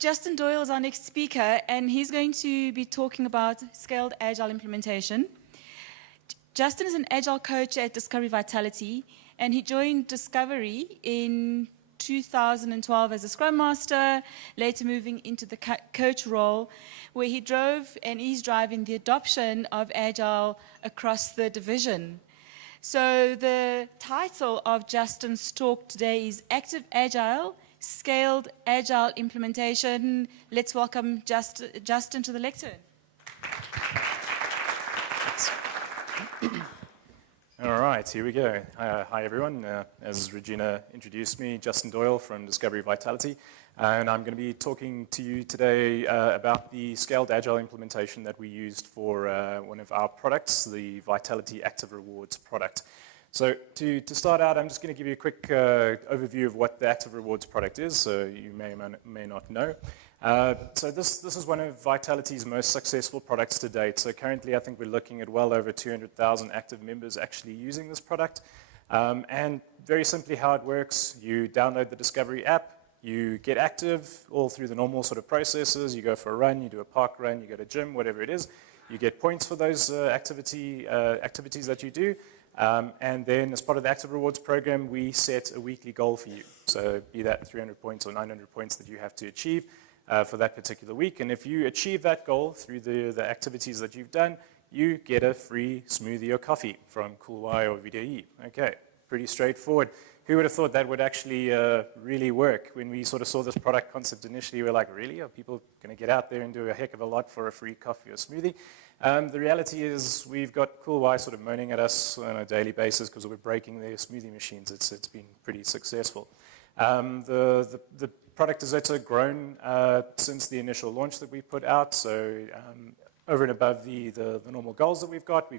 Justin Doyle is our next speaker, and he's going to be talking about scaled agile implementation. Justin is an agile coach at Discovery Vitality, and he joined Discovery in 2012 as a Scrum Master, later moving into the coach role, where he drove and is driving the adoption of Agile across the division. So the title of Justin's talk today is Active Agile, Scaled Agile Implementation. Let's welcome Justin to the lectern. All right, here we go. Hi, everyone. As Regina introduced me, Justin Doyle from Discovery Vitality, and I'm going to be talking to you today about the scaled agile implementation that we used for one of our products, the Vitality Active Rewards product. So to start out, I'm just going to give you a quick overview of what the Active Rewards product is, so you may not know. So this is one of Vitality's most successful products to date. So currently, I think we're looking at well over 200,000 active members actually using this product. And very simply how it works, you download the Discovery app, you get active all through the normal sort of processes. You go for a run, you do a park run, you go to gym, whatever it is. You get points for those activities that you do. And then as part of the Active Rewards program, we set a weekly goal for you. So be that 300 points or 900 points that you have to achieve for that particular week. And if you achieve that goal through the activities that you've done, you get a free smoothie or coffee from Coolwire or VDE. Okay, pretty straightforward. Who would have thought that would actually really work? When we sort of saw this product concept initially, we were like, really? Are people going to get out there and do a heck of a lot for a free coffee or smoothie? The reality is we've got Coolwire sort of moaning at us on a daily basis because we're breaking their smoothie machines. It's been pretty successful. The product has also grown since the initial launch that we put out. So over and above the normal goals that we've got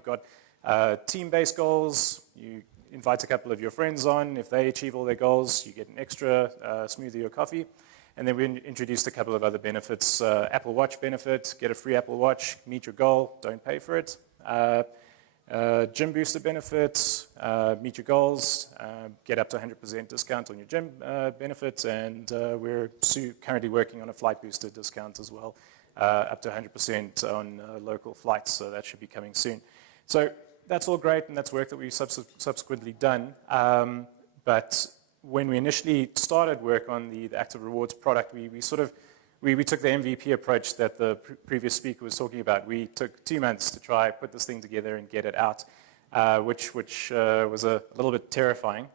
team-based goals. You invite a couple of your friends on. If they achieve all their goals, you get an extra smoothie or coffee. And then we introduced a couple of other benefits. Apple Watch benefit, get a free Apple Watch, meet your goal, don't pay for it. Gym booster benefits, meet your goals, get up to 100% discount on your gym benefits, and we're currently working on a flight booster discount as well, up to 100% on local flights, so that should be coming soon. So that's all great, and that's work that we've subsequently done, but when we initially started work on the Active Rewards product, we took the MVP approach that the previous speaker was talking about. We took 2 months to try put this thing together and get it out, which was a little bit terrifying,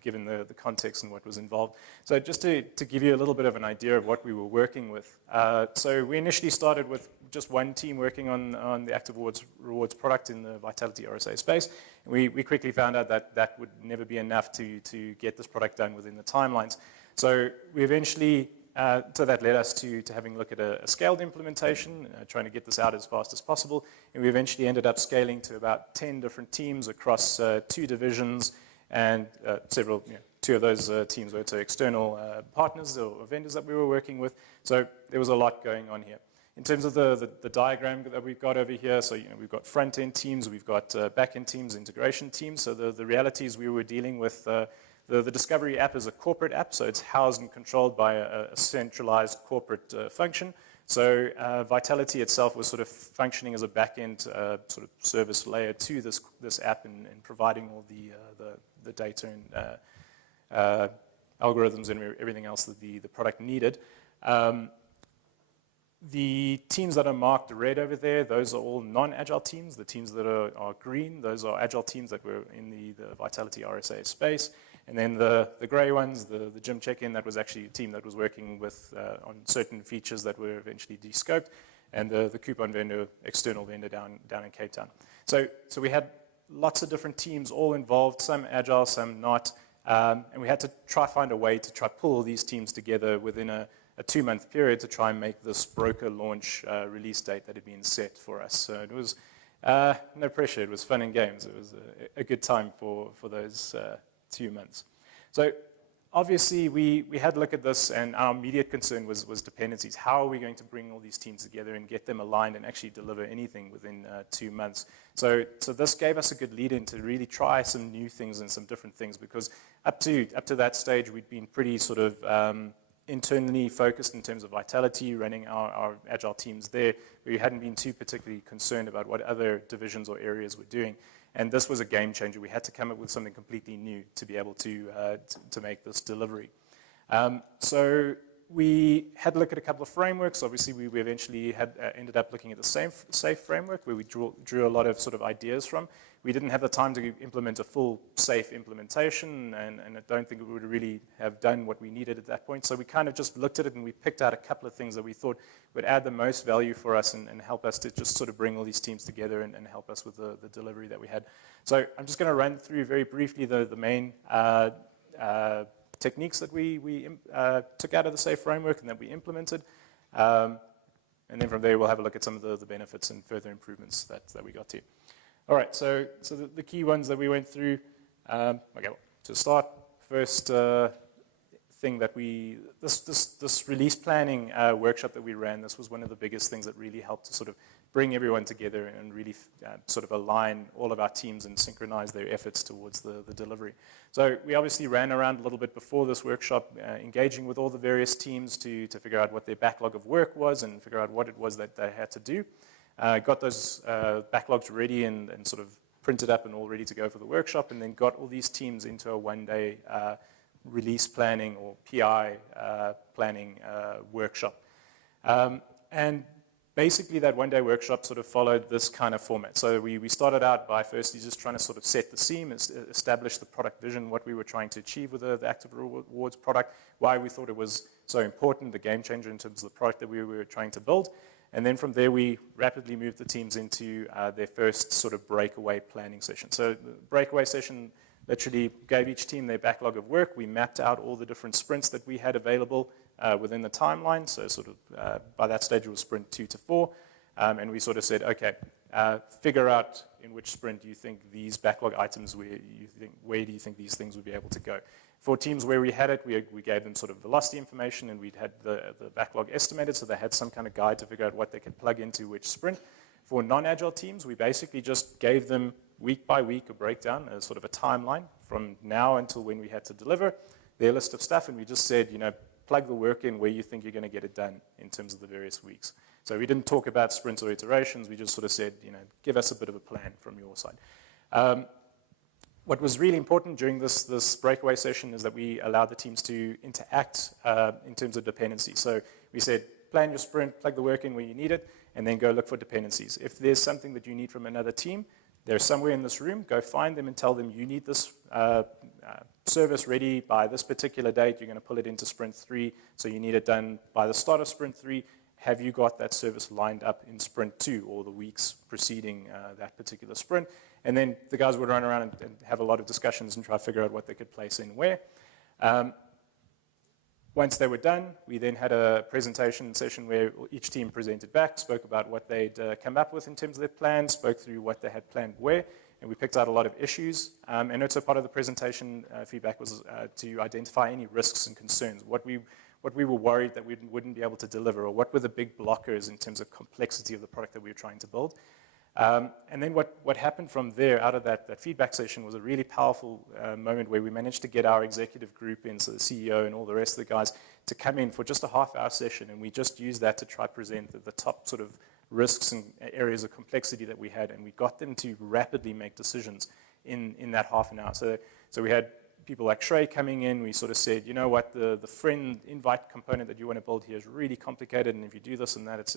given the context and what was involved. So just to give you a little bit of an idea of what we were working with. So we initially started with just one team working on the Active Rewards product in the Vitality RSA space. And we quickly found out that would never be enough to get this product done within the timelines. So we eventually, so that led us to having a look at a scaled implementation, trying to get this out as fast as possible. And we eventually ended up scaling to about 10 different teams across 2 divisions, and two of those teams were to external partners or vendors that we were working with. So there was a lot going on here. In terms of the diagram that we've got over here, so we've got front-end teams, we've got back-end teams, integration teams. So the reality is we were dealing with the Discovery app is a corporate app, so it's housed and controlled by a centralized corporate function. So Vitality itself was sort of functioning as a back-end sort of service layer to this app and providing all the data and algorithms and everything else that the product needed. The teams that are marked red over there, those are all non-agile teams. The teams that are green, those are agile teams that were in the Vitality RSA space. And then the gray ones, the gym check-in, that was actually a team that was working with on certain features that were eventually de-scoped, and the coupon vendor, external vendor down in Cape Town. So we had lots of different teams all involved, some agile, some not, and we had to find a way to pull all these teams together within a 2-month period to try and make this broker launch release date that had been set for us. So it was no pressure, it was fun and games. It was a good time for those 2 months. So obviously we had a look at this, and our immediate concern was dependencies. How are we going to bring all these teams together and get them aligned and actually deliver anything within 2 months? So this gave us a good lead in to really try some new things and some different things, because up to that stage we'd been pretty sort of internally focused in terms of vitality, running our agile teams there. We hadn't been too particularly concerned about what other divisions or areas were doing. And this was a game changer. We had to come up with something completely new to be able to make this delivery. So we had to look at a couple of frameworks. Obviously, we eventually had ended up looking at the SAFe framework, where we drew a lot of sort of ideas from. We didn't have the time to implement a full SAFe implementation, and I don't think we would really have done what we needed at that point. So we kind of just looked at it, and we picked out a couple of things that we thought would add the most value for us and help us to just sort of bring all these teams together and help us with the delivery that we had. So I'm just going to run through very briefly the main techniques that we took out of the SAFe framework and that we implemented. And then from there, we'll have a look at some of the benefits and further improvements that we got to. All right, so the key ones that we went through, okay, to start, first thing that this release planning workshop that we ran, this was one of the biggest things that really helped to sort of bring everyone together and really sort of align all of our teams and synchronize their efforts towards the delivery. So we obviously ran around a little bit before this workshop, engaging with all the various teams to figure out what their backlog of work was and figure out what it was that they had to do. Got those backlogs ready and sort of printed up and all ready to go for the workshop, and then got all these teams into a one-day release planning or PI planning workshop. And basically that one-day workshop sort of followed this kind of format. So we started out by firstly just trying to sort of set the scene, establish the product vision, what we were trying to achieve with the Active Rewards product, why we thought it was so important, the game changer in terms of the product that we were trying to build. And then from there, we rapidly moved the teams into their first sort of breakaway planning session. So the breakaway session literally gave each team their backlog of work. We mapped out all the different sprints that we had available within the timeline. So sort of by that stage, it was sprint 2 to 4. And we sort of said, okay, figure out in which sprint do you think these backlog items, where do you think these things would be able to go. For teams where we had it, we gave them sort of velocity information, and we'd had the backlog estimated, so they had some kind of guide to figure out what they could plug into which sprint. For non-agile teams, we basically just gave them week by week a breakdown, a sort of a timeline from now until when we had to deliver their list of stuff, and we just said, plug the work in where you think you're going to get it done in terms of the various weeks. So we didn't talk about sprints or iterations. We just sort of said, give us a bit of a plan from your side. What was really important during this breakaway session is that we allowed the teams to interact in terms of dependency. So we said, plan your sprint, plug the work in where you need it, and then go look for dependencies. If there's something that you need from another team, they're somewhere in this room, go find them and tell them you need this service ready by this particular date. You're going to pull it into sprint 3, so you need it done by the start of sprint 3. Have you got that service lined up in sprint 2 or the weeks preceding that particular sprint? And then the guys would run around and have a lot of discussions and try to figure out what they could place in where. Once they were done, we then had a presentation session where each team presented back, spoke about what they'd come up with in terms of their plans, spoke through what they had planned where, and we picked out a lot of issues. And also part of the presentation feedback was to identify any risks and concerns, what we were worried that we wouldn't be able to deliver, or what were the big blockers in terms of complexity of the product that we were trying to build. And then what happened from there, out of that feedback session, was a really powerful moment where we managed to get our executive group in, so the CEO and all the rest of the guys, to come in for just a half-hour session, and we just used that to try to present the top sort of risks and areas of complexity that we had, and we got them to rapidly make decisions in that half an hour. So we had people like Shrey coming in. We sort of said, you know what, the friend invite component that you want to build here is really complicated, and if you do this and that,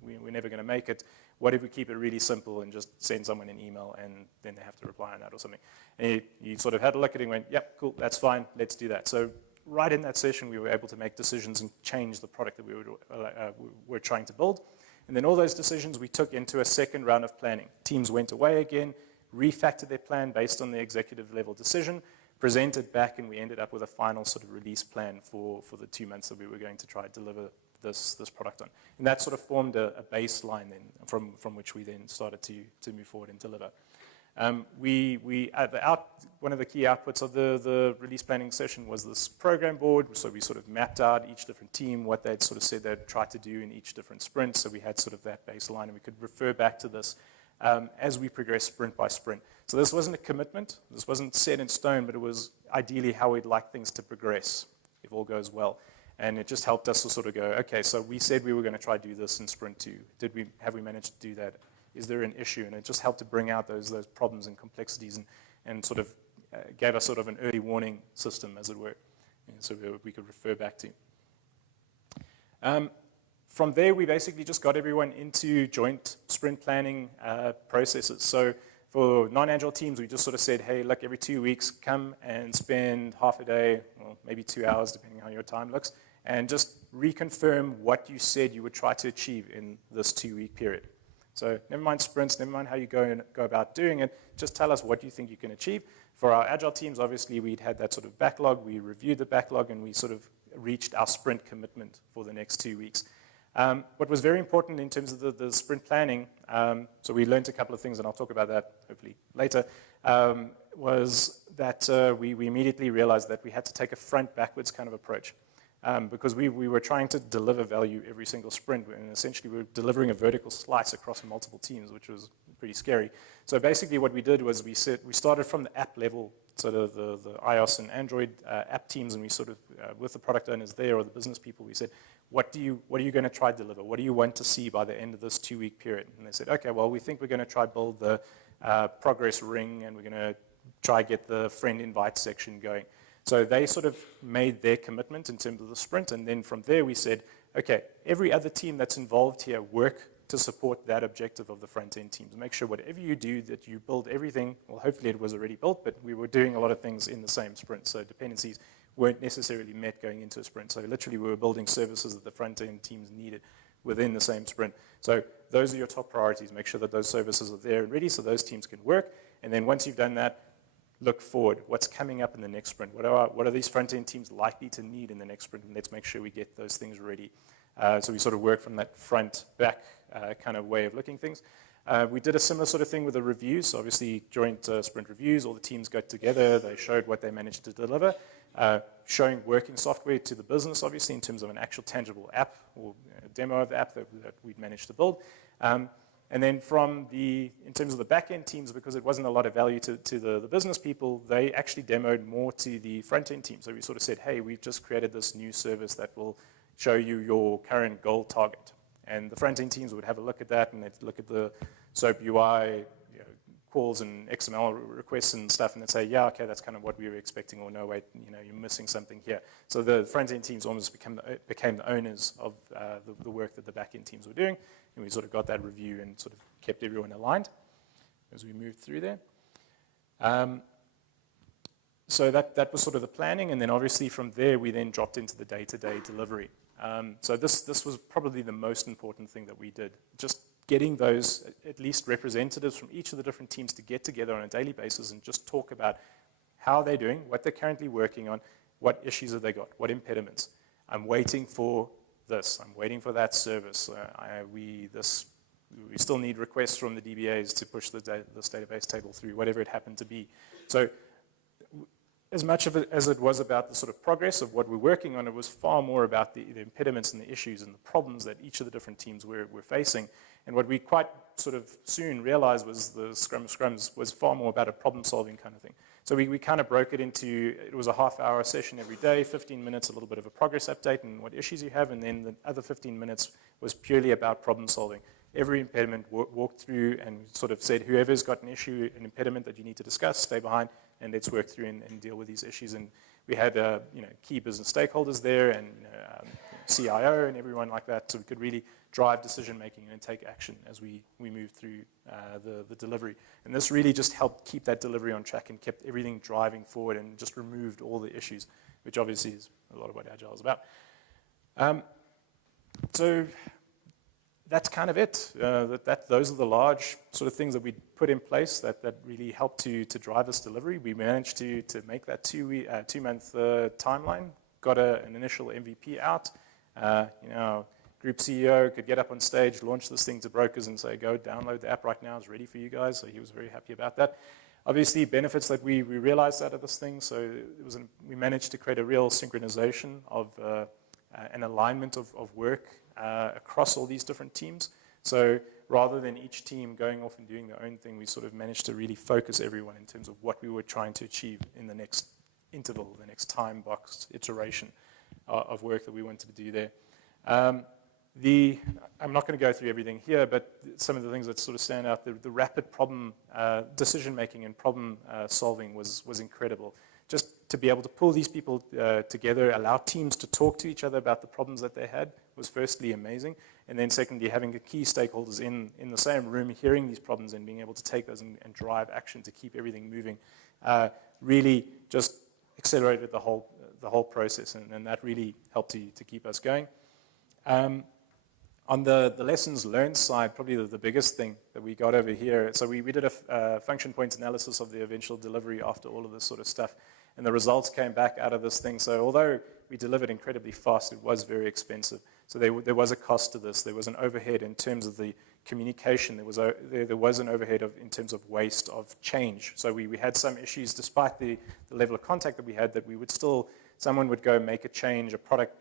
we're never going to make it. What if we keep it really simple and just send someone an email and then they have to reply on that or something? And you sort of had a look at it and went, yep, cool, that's fine, let's do that. So right in that session, we were able to make decisions and change the product that we were trying to build. And then all those decisions we took into a second round of planning. Teams went away again, refactored their plan based on the executive level decision, presented back, and we ended up with a final sort of release plan for the 2 months that we were going to try to deliver this product on. And that sort of formed a baseline then from which we then started to move forward and deliver. One of the key outputs of the release planning session was this program board. So we sort of mapped out each different team, what they'd sort of said they'd try to do in each different sprint. So we had sort of that baseline, and we could refer back to this as we progress sprint by sprint. So this wasn't a commitment. This wasn't set in stone, but it was ideally how we'd like things to progress if all goes well. And it just helped us to sort of go, okay, so we said we were going to try to do this in sprint 2. Have we managed to do that? Is there an issue? And it just helped to bring out those problems and complexities and sort of gave us sort of an early warning system, as it were, so we could refer back to. From there, we basically just got everyone into joint sprint planning processes. So for non-agile teams, we just sort of said, hey, look, every 2 weeks, come and spend half a day, well, maybe 2 hours, depending on how your time looks, and just reconfirm what you said you would try to achieve in this 2-week period. So never mind sprints, never mind how you go about doing it, just tell us what you think you can achieve. For our agile teams, obviously, we'd had that sort of backlog. We reviewed the backlog, and we sort of reached our sprint commitment for the next 2 weeks. What was very important in terms of the sprint planning, so we learned a couple of things, and I'll talk about that hopefully later, was that we immediately realized that we had to take a front-backwards kind of approach. Because we were trying to deliver value every single sprint, and essentially we were delivering a vertical slice across multiple teams, which was pretty scary. So basically what we did was we started from the app level, so the iOS and Android app teams, and we sort of, with the product owners there or the business people, we said, what are you going to try to deliver? What do you want to see by the end of this 2-week period? And they said, okay, well, we think we're going to try build the progress ring, and we're going to try get the friend invite section going. So they sort of made their commitment in terms of the sprint, and then from there we said, okay, every other team that's involved here, work to support that objective of the front-end teams. Make sure whatever you do, that you build everything. Well, hopefully it was already built, but we were doing a lot of things in the same sprint, so dependencies weren't necessarily met going into a sprint. So literally we were building services that the front-end teams needed within the same sprint. So those are your top priorities. Make sure that those services are there and ready so those teams can work, and then once you've done that, look forward. What's coming up in the next sprint? What are these front-end teams likely to need in the next sprint? And let's make sure we get those things ready. So we sort of work from that front-back kind of way of looking at things. We did a similar sort of thing with the reviews. So obviously, joint sprint reviews, all the teams got together. They showed what they managed to deliver, showing working software to the business, obviously, in terms of an actual tangible app or a demo of the app that we'd managed to build. And then in terms of the back-end teams, because it wasn't a lot of value to the business people, they actually demoed more to the front-end team. So we sort of said, hey, we've just created this new service that will show you your current goal target. And the front-end teams would have a look at that, and they'd look at the SOAP UI calls and XML requests and stuff, and they'd say, yeah, okay, that's kind of what we were expecting, or no, wait, you're missing something here. So the front-end teams almost became the owners of the work that the back-end teams were doing. And we sort of got that review and sort of kept everyone aligned as we moved through there. So that was sort of the planning, and then obviously from there we then dropped into the day-to-day delivery. So this was probably the most important thing that we did, just getting those at least representatives from each of the different teams to get together on a daily basis and just talk about how they're doing, what they're currently working on, what issues have they got, what impediments. I'm waiting for this. I'm waiting for that service. We still need requests from the DBAs to push this database table through, whatever it happened to be. So as much of it as it was about the sort of progress of what we're working on, it was far more about the impediments and the issues and the problems that each of the different teams were facing. And what we quite sort of soon realized was the scrums was far more about a problem-solving kind of thing. So we kind of broke it into, it was a half-hour session every day, 15 minutes, a little bit of a progress update and what issues you have, and then the other 15 minutes was purely about problem-solving. Every impediment walked through and sort of said, whoever's got an issue, an impediment that you need to discuss, stay behind, and let's work through and deal with these issues. And we had key business stakeholders there, and CIO and everyone like that, so we could really drive decision-making and take action as we moved through the delivery. And this really just helped keep that delivery on track and kept everything driving forward and just removed all the issues, which obviously is a lot of what Agile is about. So that's kind of it. Those are the large sort of things that we put in place that really helped to drive this delivery. We managed to make that two-month timeline, got an initial MVP out. Group CEO could get up on stage, launch this thing to brokers and say, go download the app right now, it's ready for you guys. So he was very happy about that. Obviously, benefits that we realized out of this thing, so we managed to create a real synchronization of an alignment of work across all these different teams. So rather than each team going off and doing their own thing, we sort of managed to really focus everyone in terms of what we were trying to achieve in the next interval, the next time-boxed iteration of work that we wanted to do there. I'm not going to go through everything here, but some of the things that sort of stand out, the rapid problem decision-making and problem solving was incredible. Just to be able to pull these people together, allow teams to talk to each other about the problems that they had was firstly amazing. And then secondly, having the key stakeholders in the same room, hearing these problems and being able to take those and drive action to keep everything moving, really just accelerated the whole process, and that really helped to keep us going. On the lessons learned side, probably the biggest thing that we got over here, so we did a function point analysis of the eventual delivery after all of this sort of stuff, and the results came back out of this thing. So although we delivered incredibly fast, it was very expensive. So there was a cost to this. There was an overhead in terms of the communication. There was an overhead in terms of waste of change. So we had some issues, despite the level of contact that we had, that we would still, someone would go make a change, a product,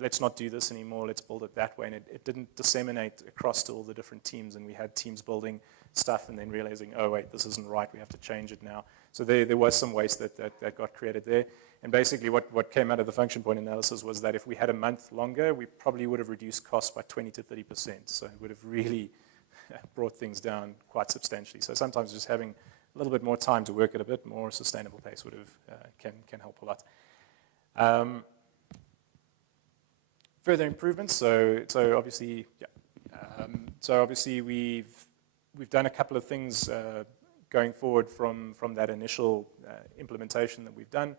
let's not do this anymore, let's build it that way. And it didn't disseminate across to all the different teams. And we had teams building stuff and then realizing, oh, wait, this isn't right, we have to change it now. So there was some waste that got created there. And basically what came out of the function point analysis was that if we had a month longer, we probably would have reduced costs by 20 to 30%. So it would have really brought things down quite substantially. So sometimes just having a little bit more time to work at a bit more sustainable pace would have can help a lot. Further improvements. So obviously, yeah. So obviously we've done a couple of things going forward from that initial implementation that we've done.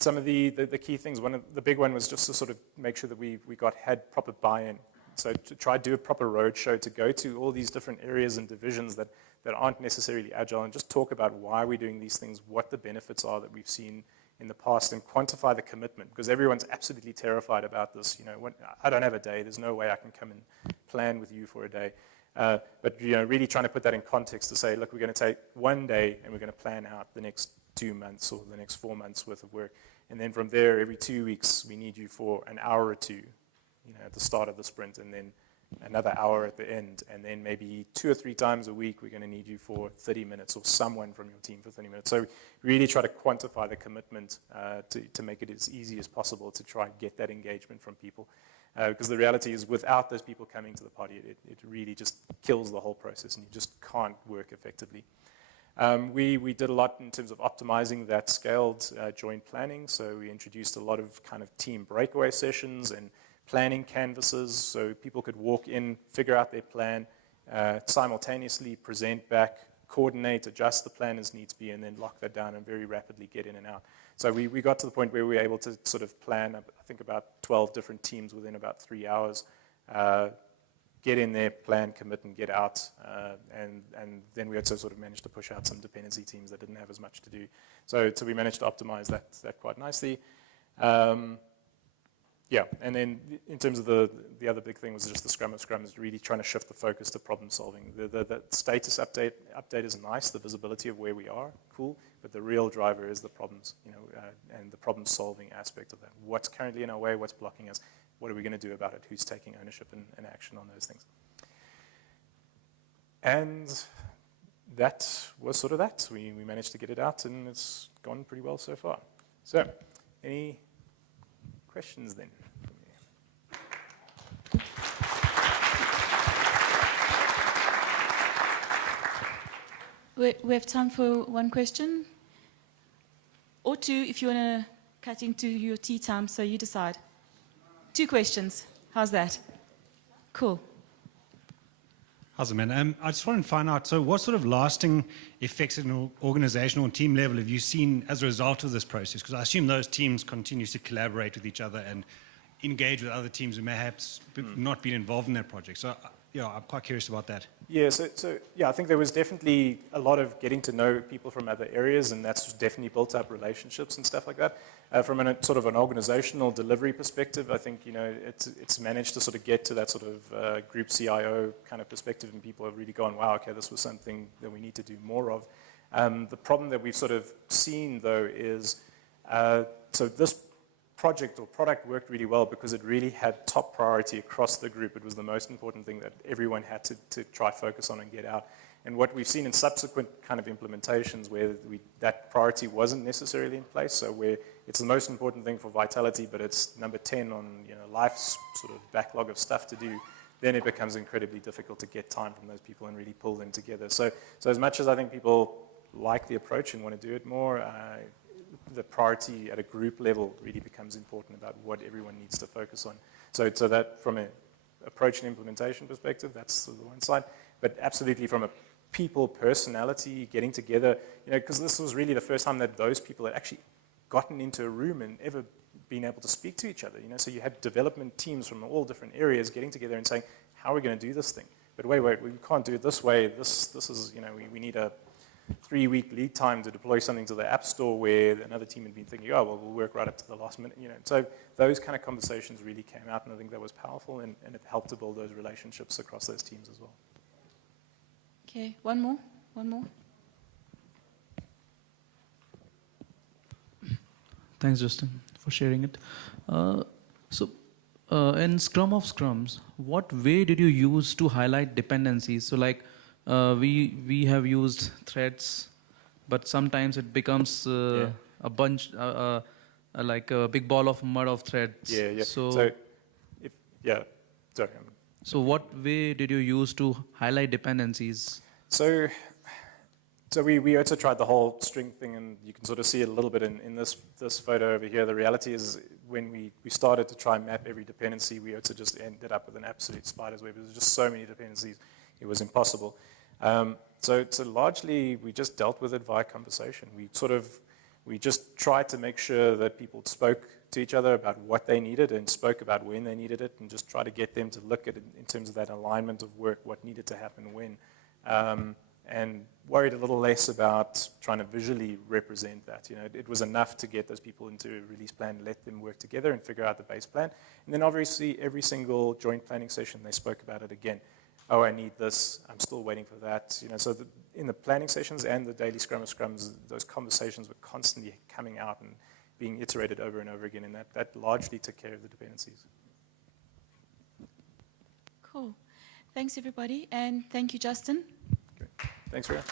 Some of the key things, the big one was just to sort of make sure that we had proper buy-in. So to try to do a proper roadshow, to go to all these different areas and divisions that aren't necessarily agile, and just talk about why we're doing these things, what the benefits are that we've seen in the past, and quantify the commitment, because everyone's absolutely terrified about this. I don't have a day. There's no way I can come and plan with you for a day. But really trying to put that in context to say, look, we're going to take one day and we're going to plan out the next 2 months or the next 4 months worth of work. And then from there, every 2 weeks, we need you for an hour or two, at the start of the sprint, and then another hour at the end. And then maybe 2 or 3 times a week, we're going to need you for 30 minutes, or someone from your team for 30 minutes. So really try to quantify the commitment to make it as easy as possible to try and get that engagement from people. Because the reality is, without those people coming to the party, it really just kills the whole process, and you just can't work effectively. We did a lot in terms of optimizing that scaled joint planning. So we introduced a lot of kind of team breakaway sessions and planning canvases, so people could walk in, figure out their plan, simultaneously present back, coordinate, adjust the plan as needs be, and then lock that down and very rapidly get in and out. So we got to the point where we were able to sort of plan, I think, about 12 different teams within about 3 hours, get in there, plan, commit, and get out. And then we also sort of managed to push out some dependency teams that didn't have as much to do. So we managed to optimize that quite nicely. Yeah, and then in terms of the other big thing was just the Scrum of Scrum, is really trying to shift the focus to problem solving. The status update is nice, the visibility of where we are, cool, but the real driver is the problems, and the problem solving aspect of that. What's currently in our way, what's blocking us, what are we going to do about it, who's taking ownership and action on those things. And that was sort of that. We managed to get it out, and it's gone pretty well so far. So, any questions then? We have time for one question, or two if you want to cut into your tea time, so you decide. 2 questions. How's that? Cool. How's it, man? I just wanted to find out, so what sort of lasting effects at an organizational and team level have you seen as a result of this process? Because I assume those teams continue to collaborate with each other and engage with other teams who perhaps not been involved in that project. So, I'm quite curious about that. Yeah, so I think there was definitely a lot of getting to know people from other areas, and that's definitely built up relationships and stuff like that. From a sort of an organizational delivery perspective, I think it's managed to sort of get to that sort of group CIO kind of perspective, and people have really gone, wow, okay, this was something that we need to do more of. The problem that we've sort of seen, though, is so this project or product worked really well because it really had top priority across the group. It was the most important thing that everyone had to try focus on and get out. And what we've seen in subsequent kind of implementations where that priority wasn't necessarily in place, so where it's the most important thing for vitality, but it's number 10 on life's sort of backlog of stuff to do, then it becomes incredibly difficult to get time from those people and really pull them together. So as much as I think people like the approach and want to do it more, the priority at a group level really becomes important about what everyone needs to focus on. So that from an approach and implementation perspective, that's sort of the one side. But absolutely from a people, personality, getting together, because this was really the first time that those people had actually gotten into a room and ever been able to speak to each other. So you had development teams from all different areas getting together and saying, how are we going to do this thing? But wait, we can't do it this way. This is, we need a 3-week lead time to deploy something to the App Store, where another team had been thinking, oh, well, we'll work right up to the last minute. So those kind of conversations really came out, and I think that was powerful, and it helped to build those relationships across those teams as well. Okay, one more. Thanks, Justin, for sharing it. In Scrum of Scrums, what way did you use to highlight dependencies? So like we have used threads, but sometimes it becomes a bunch, like a big ball of mud of threads. Yeah. So what way did you use to highlight dependencies? So we also tried the whole string thing, and you can sort of see it a little bit in this photo over here. The reality is when we started to try and map every dependency, we also just ended up with an absolute spider's web. There was just so many dependencies, it was impossible. So largely we just dealt with it via conversation. We just tried to make sure that people spoke to each other about what they needed and spoke about when they needed it, and just try to get them to look at it in terms of that alignment of work, what needed to happen when. And worried a little less about trying to visually represent that. It was enough to get those people into a release plan, let them work together and figure out the base plan. And then obviously every single joint planning session, they spoke about it again. Oh, I need this, I'm still waiting for that. So in the planning sessions and the daily Scrum of Scrums, those conversations were constantly coming out and being iterated over and over again, and that largely took care of the dependencies. Cool. Thanks, everybody, and thank you, Justin. Great. Thanks, Ria.